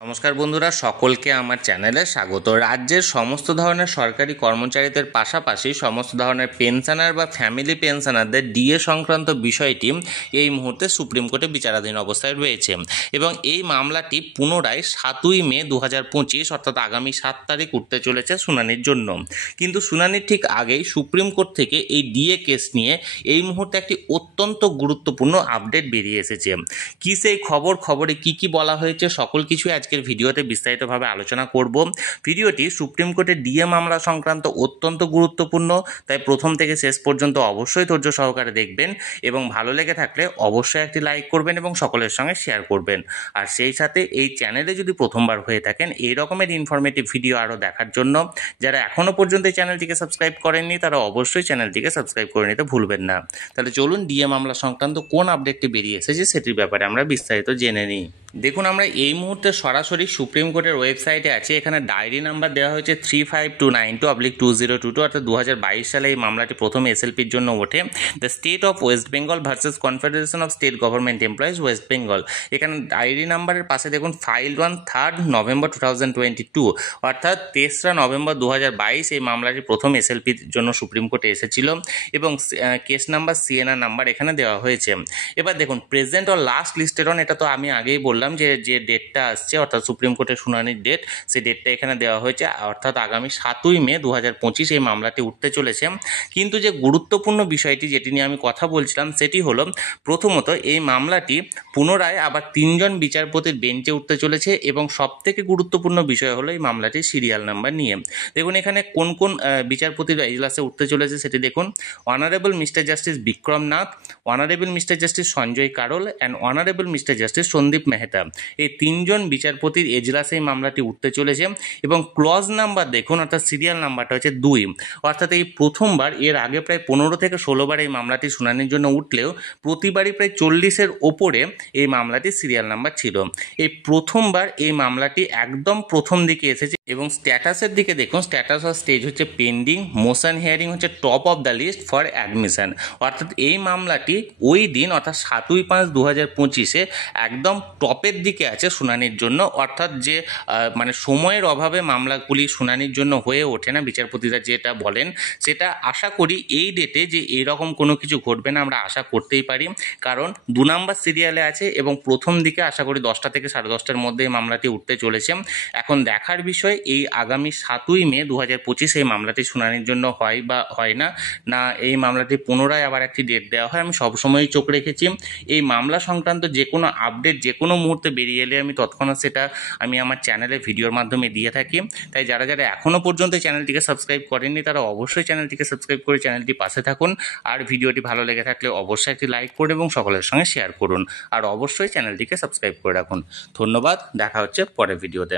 নমস্কার বন্ধুরা, সকলকে আমার চ্যানেলে স্বাগত। রাজ্যের সমস্ত ধরনের সরকারি কর্মচারীদের পাশাপাশি সমস্ত ধরনের পেনশনার বা ফ্যামিলি পেনশনারদের ডিএ সংক্রান্ত বিষয়টি এই মুহূর্তে সুপ্রিম কোর্টে বিচারাধীন অবস্থায় রয়েছে এবং এই মামলাটি পুনরায় 7ই মে 2025 অর্থাৎ আগামী 7 তারিখ উঠতে চলেছে শুনানির জন্য। কিন্তু শুনানির ঠিক আগেই সুপ্রিম কোর্ট থেকে এই ডিএ কেস নিয়ে এই মুহূর্তে একটি অত্যন্ত গুরুত্বপূর্ণ আপডেট বেরিয়ে এসেছে। কি সেই খবরে কি বলা হয়েছে সকল কিছু আজকের ভিডিওতে বিস্তারিতভাবে আলোচনা করব। ভিডিওটি সুপ্রিম কোর্টের ডিএ মামলা সংক্রান্ত অত্যন্ত গুরুত্বপূর্ণ, তাই প্রথম থেকে শেষ পর্যন্ত অবশ্যই ধৈর্য সহকারে দেখবেন এবং ভালো লেগে থাকলে অবশ্যই একটি লাইক করবেন এবং সকলের সঙ্গে শেয়ার করবেন। আর সেই সাথে এই চ্যানেলে যদি প্রথমবার হয়ে থাকেন এই রকমের ইনফরমেটিভ ভিডিও আরও দেখার জন্য যারা এখনও পর্যন্ত এই চ্যানেলটিকে সাবস্ক্রাইব করেননি তারা অবশ্যই চ্যানেলটিকে সাবস্ক্রাইব করে নিতে ভুলবেন না। তাহলে চলুন ডিএ মামলা সংক্রান্ত কোন আপডেটটি বেরিয়ে এসেছে সেটির ব্যাপারে আমরা বিস্তারিত জেনে নিই। দেখুন, আমরা এই মুহূর্তে সরাসরি সুপ্রিম কোর্টের ওয়েবসাইটে আছি। এখানে ডায়েরি নাম্বার দেওয়া হয়েছে 35292/2022 অর্থাৎ 2022 সালে এই মামলাটি প্রথম এসএলপির জন্য ওঠে। The state of West Bengal versus confederation of state government employees West Bengal. এখানে ডায়েরি নাম্বারের পাশে দেখুন ফাইল 1 3 নভেম্বর 2022 অর্থাৎ 3রা নভেম্বর 2022 এই মামলাটি প্রথম এসএলপির জন্য সুপ্রিম কোর্টে এসেছিল এবং কেস নাম্বার সিএনআর নাম্বার এখানে দেওয়া হয়েছে। এবার দেখুন present or last listed on, এটা তো আমি আগেই বললাম যে ডেটটা আসছে অর্থাৎ সুপ্রিম কোর্টের শুনানির ডেট, সেই ডেটটা এখানে দেওয়া হয়েছে অর্থাৎ আগামী 7ই মে 2025 এই মামলাটি উঠতে চলেছে। কিন্তু যে গুরুত্বপূর্ণ বিষয়টি যেটি নিয়ে আমি কথা বলছিলাম সেটি হলো প্রথমত এই মামলাটি পুনরায় আবার 3জন বিচারপতির বেঞ্চে উঠতে চলেছে এবং সবথেকে গুরুত্বপূর্ণ বিষয় হলো এই মামলাটির সিরিয়াল নাম্বার নিয়ে। দেখুন এখানে কোন কোন বিচারপতির এজলাসে উঠতে চলেছে সেটি দেখুন। Honourable mister justice Vikram Nath, honourable mister justice Sanjay Karol and honourable mister justice Sandeep Mehta, এই 3জন বিচারপতির এজলাসে এই মামলাটি উঠতে চলেছে এবং ক্লজ নাম্বার দেখুন অর্থাৎ সিরিয়াল নাম্বারটা হচ্ছে 2 অর্থাৎ এই প্রথমবার, এর আগে প্রায় 15 থেকে 16 বার এই মামলাটি শুনানির জন্য উঠলেও প্রতিবারই প্রায় 40-এর ওপরে এই মামলাটির সিরিয়াল নাম্বার ছিল। এই প্রথমবার এই মামলাটি একদম প্রথম দিকে এসেছে এবং স্ট্যাটাসের দিকে দেখুন, স্ট্যাটাস অফ স্টেজ হচ্ছে পেন্ডিং, মোশন হিয়ারিং হচ্ছে top of the list for admission. অর্থাৎ এই মামলাটি ওই দিন অর্থাৎ 7/5/2025 একদম টপের দিকে আছে শুনানির জন্য। অর্থাৎ যে মানে সময়ের অভাবে মামলাগুলি শুনানির জন্য হয়ে ওঠে না, বিচারপতিরা যেটা বলেন সেটা আশা করি এই ডেটে যে এরকম কোনো কিছু ঘটবে না আমরা আশা করতেই পারি, কারণ 2 নম্বর সিরিয়ালে আছে এবং প্রথম দিকে আশা করি 10টা থেকে 10:30টার মধ্যে এই মামলাটি উঠতে চলেছে। এখন দেখার বিষয় এই আগামী 7ই মে 2025 এই মামলাটি শুনানির জন্য হয় বা হয় না, না এই মামলাটি পুনরায় আবার একটি ডেট দেওয়া হয়। আমি সবসময়ই চোখ রেখেছি এই মামলা সংক্রান্ত যে কোনো আপডেট যে কোনো মুহূর্তে বেরিয়ে এলে আমি তৎক্ষণাৎ সেটা আমি আমার চ্যানেলে ভিডিওর মাধ্যমে দিয়ে থাকি। তাই যারা এখনও পর্যন্ত চ্যানেলটিকে সাবস্ক্রাইব করেননি তারা অবশ্যই চ্যানেলটিকে সাবস্ক্রাইব করে চ্যানেলটি পাশে থাকুন। আর ভিডিওটি ভালো লেগে থাকলে অবশ্যই একটি লাইক করুন এবং সকলের সঙ্গে শেয়ার করুন। আর অবশ্যই চ্যানেলটিকে সাবস্ক্রাইব করে রাখুন। ধন্যবাদ, দেখা হচ্ছে পরের ভিডিওতে।